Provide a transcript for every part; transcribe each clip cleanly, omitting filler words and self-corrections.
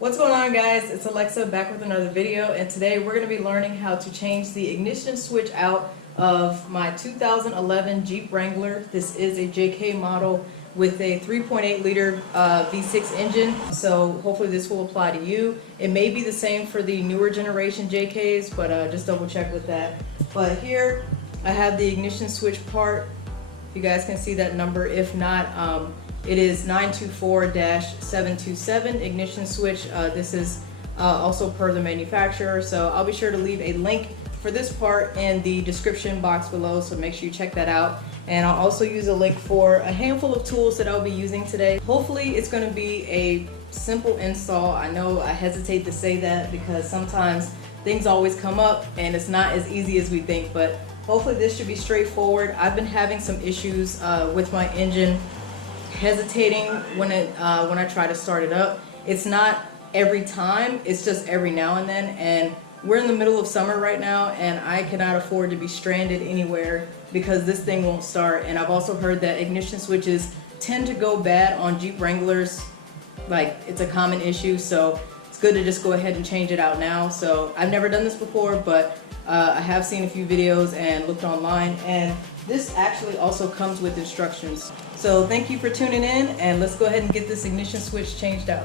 What's going on, guys? It's Alexa back with another video, and today we're going to be learning how to change the ignition switch out of my 2011 Jeep Wrangler. This is a JK model with a 3.8 liter V6 engine, so hopefully this will apply to you. It may be the same for the newer generation JKs, but just double check with that. But here I have the ignition switch part. You guys can see that number. If not, it is 924-727 ignition switch. This is also per the manufacturer, so I'll be sure to leave a link for this part in the description box below, so make sure you check that out. And I'll also use a link for a handful of tools that I'll be using today. Hopefully it's going to be a simple install. I know I hesitate to say that because sometimes things always come up and it's not as easy as we think, but hopefully this should be straightforward. I've been having some issues with my engine hesitating when I try to start it up. It's not every time, it's just every now and then, and we're in the middle of summer right now and I cannot afford to be stranded anywhere because this thing won't start. And I've also heard that ignition switches tend to go bad on Jeep Wranglers. Like, it's a common issue, so it's good to just go ahead and change it out now. So I've never done this before, but I have seen a few videos and looked online, and this actually also comes with instructions. So thank you for tuning in, and let's go ahead and get this ignition switch changed out.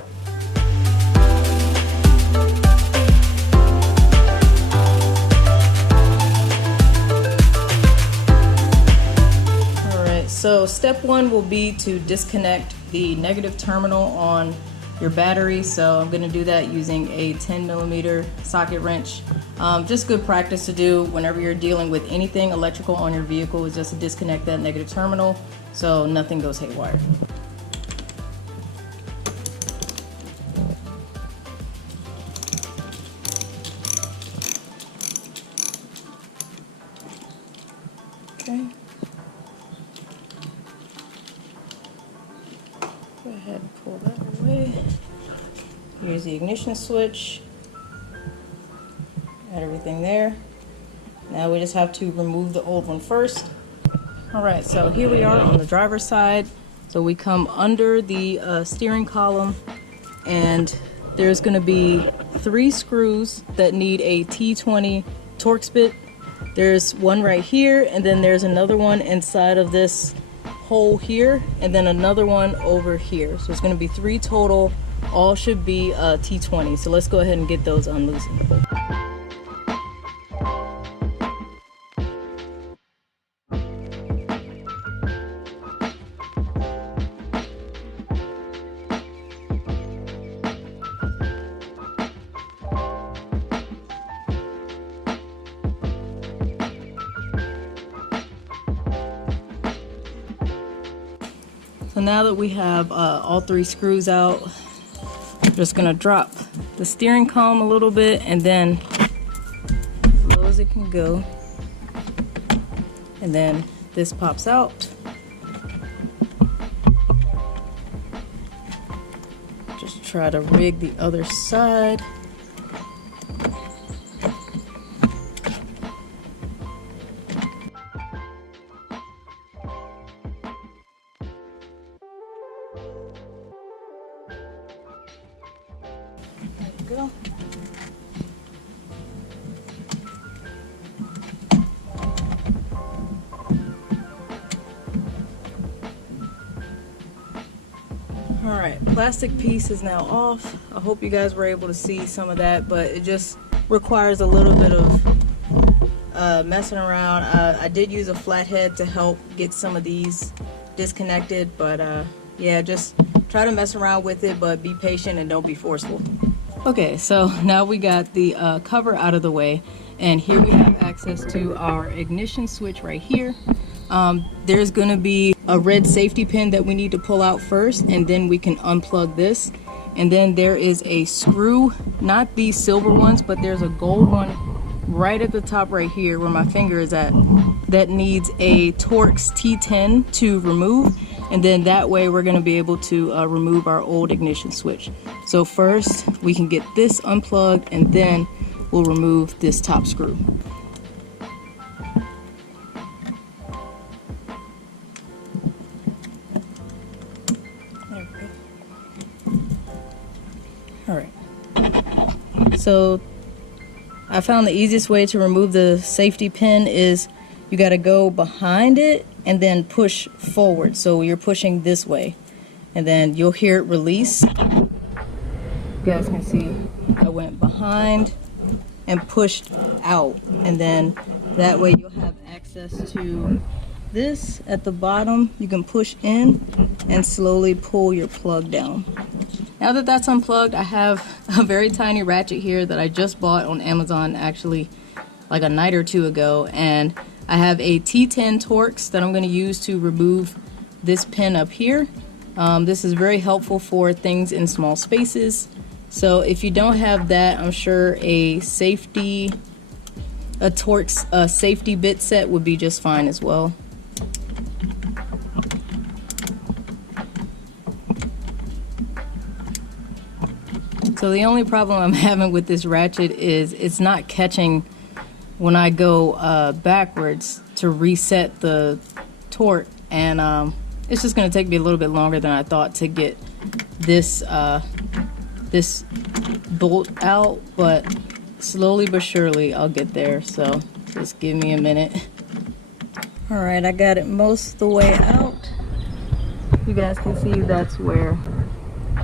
Alright, so step one will be to disconnect the negative terminal on your battery. So I'm going to do that using a 10mm socket wrench. Just good practice to do whenever you're dealing with anything electrical on your vehicle, is just to disconnect that negative terminal so nothing goes haywire. Okay. Go ahead and pull that away. Here's the ignition switch. Got everything there. Now we just have to remove the old one first. Alright, so here we are on the driver's side. So we come under the steering column, and there's going to be 3 screws that need a T20 Torx bit. There's one right here, and then there's another one inside of this hole here, and then another one over here. So it's going to be 3 total. All should be T20. So let's go ahead and get those unloosened. So now that we have all 3 screws out, I'm just going to drop the steering column a little bit, and then as low as it can go. And then this pops out. Just try to rig the other side. Go. Alright, plastic piece is now off. I hope you guys were able to see some of that, but it just requires a little bit of messing around. I did use a flathead to help get some of these disconnected, but yeah, just try to mess around with it, but be patient and don't be forceful. Okay, so now we got the cover out of the way, and here we have access to our ignition switch right here. There's going to be a red safety pin that we need to pull out first, and then we can unplug this. And then there is a screw, not these silver ones, but there's a gold one right at the top right here where my finger is at, that needs a Torx T10 to remove. And then that way we're going to be able to remove our old ignition switch. So first we can get this unplugged, and then we'll remove this top screw. There we go. All right. So I found the easiest way to remove the safety pin is you got to go behind it and then push forward. So you're pushing this way and then you'll hear it release. You guys can see I went behind and pushed out, and then that way you'll have access to this at the bottom. You can push in and slowly pull your plug down. Now that that's unplugged, I have a very tiny ratchet here that I just bought on Amazon actually like a night or two ago, and I have a T10 Torx that I'm going to use to remove this pin up here. This is very helpful for things in small spaces. So if you don't have that, I'm sure a Torx safety bit set would be just fine as well. So the only problem I'm having with this ratchet is it's not catching when I go backwards to reset the torque, and it's just going to take me a little bit longer than I thought to get this this bolt out, but slowly but surely I'll get there, so just give me a minute. Alright, I got it most of the way out. You guys can see that's where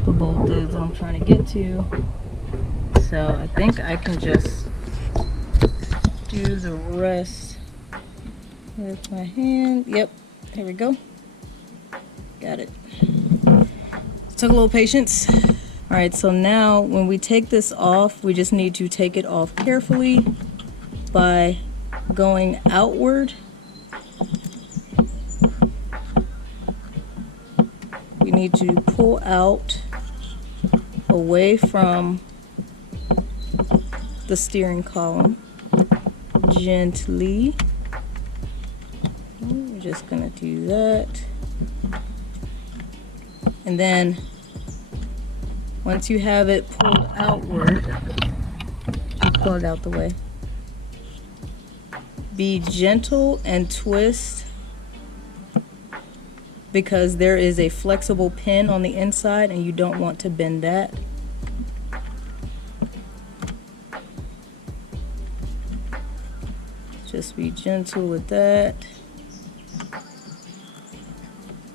the bolt is I'm trying to get to, so I think I can just do the rest with my hand. Yep, there we go, got it. Took a little patience. Alright, so now when we take this off, we just need to take it off carefully by going outward. We need to pull out away from the steering column gently. We're just gonna do that. And then once you have it pulled outward, pull it out the way. Be gentle and twist, because there is a flexible pin on the inside and you don't want to bend that. Just be gentle with that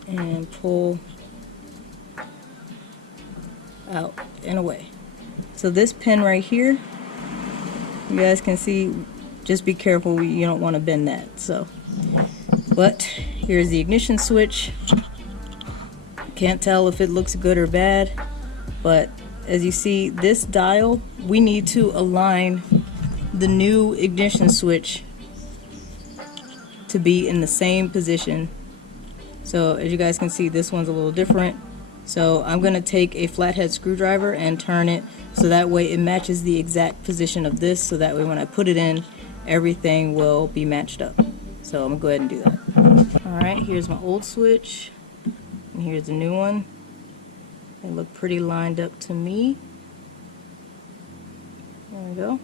and pull out and away. So this pin right here, you guys can see, just be careful, you don't want to bend that. So, but here's the ignition switch. Can't tell if it looks good or bad, but as you see, this dial, we need to align the new ignition switch to be in the same position. So as you guys can see, this one's a little different. So I'm going to take a flathead screwdriver and turn it so that way it matches the exact position of this, so that way when I put it in, everything will be matched up. So I'm going to go ahead and do that. Alright, here's my old switch, and here's the new one. They look pretty lined up to me. There we go.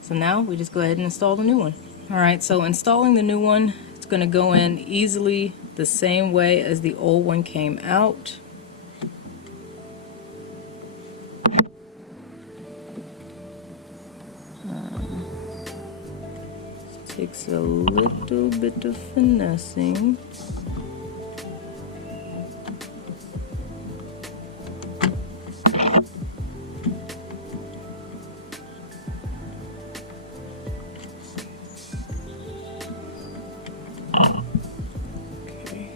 So now we just go ahead and install the new one. Alright, so installing the new one, it's going to go in easily the same way as the old one came out. Takes a little bit of finessing. Okay.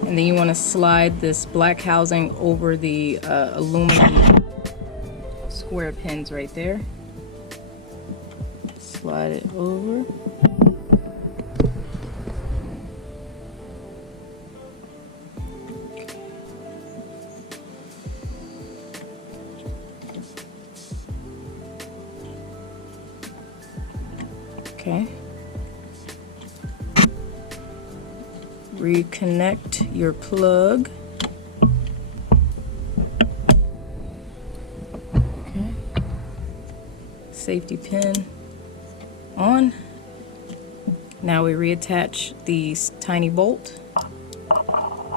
And then you want to slide this black housing over the aluminum square pins right there. Slide it over. Okay. Reconnect your plug. Okay. Safety pin on. Now we reattach the tiny bolt,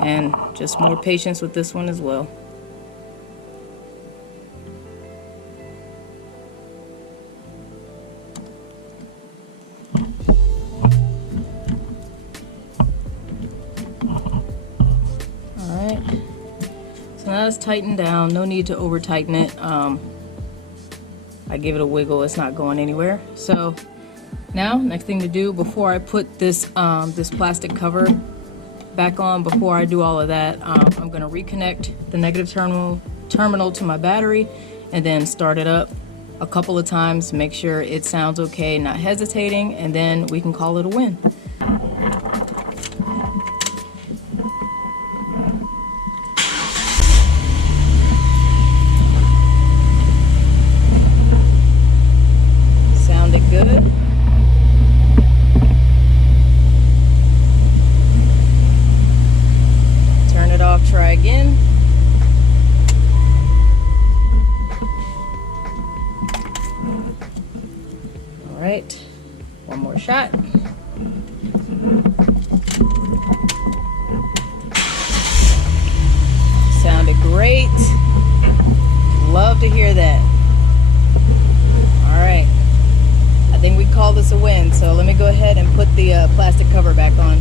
and just more patience with this one as well. So now it's tightened down. No need to over tighten it. I give it a wiggle. It's not going anywhere. So now, next thing to do before I put this this plastic cover back on, before I do all of that, I'm gonna reconnect the negative terminal to my battery and then start it up a couple of times, make sure it sounds okay, not hesitating, and then we can call it a win. Sounded good. Turn it off, try again. All right, one more shot. Sounded great. Love to hear that. All right, I think we call this a win. So let me go ahead and put the plastic cover back on.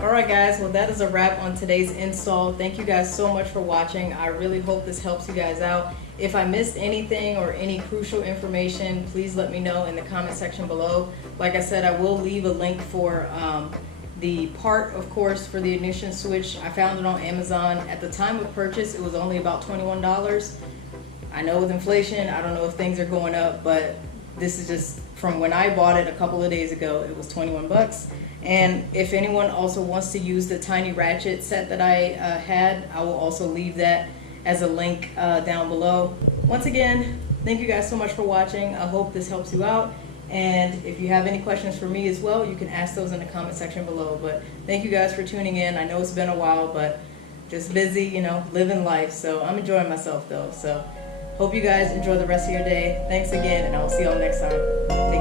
Alright guys, well that is a wrap on today's install. Thank you guys so much for watching. I really hope this helps you guys out. If I missed anything or any crucial information, please let me know in the comment section below. Like I said, I will leave a link for the part, of course, for the ignition switch. I found it on Amazon. At the time of purchase, it was only about $21. I know with inflation, I don't know if things are going up, but this is just from when I bought it a couple of days ago, it was 21 bucks. And if anyone also wants to use the tiny ratchet set that I had, I will also leave that as a link down below. Once again, thank you guys so much for watching. I hope this helps you out. And if you have any questions for me as well, you can ask those in the comment section below. But thank you guys for tuning in. I know it's been a while, but just busy, you know, living life. So I'm enjoying myself though. So hope you guys enjoy the rest of your day. Thanks again, and I will see y'all next time.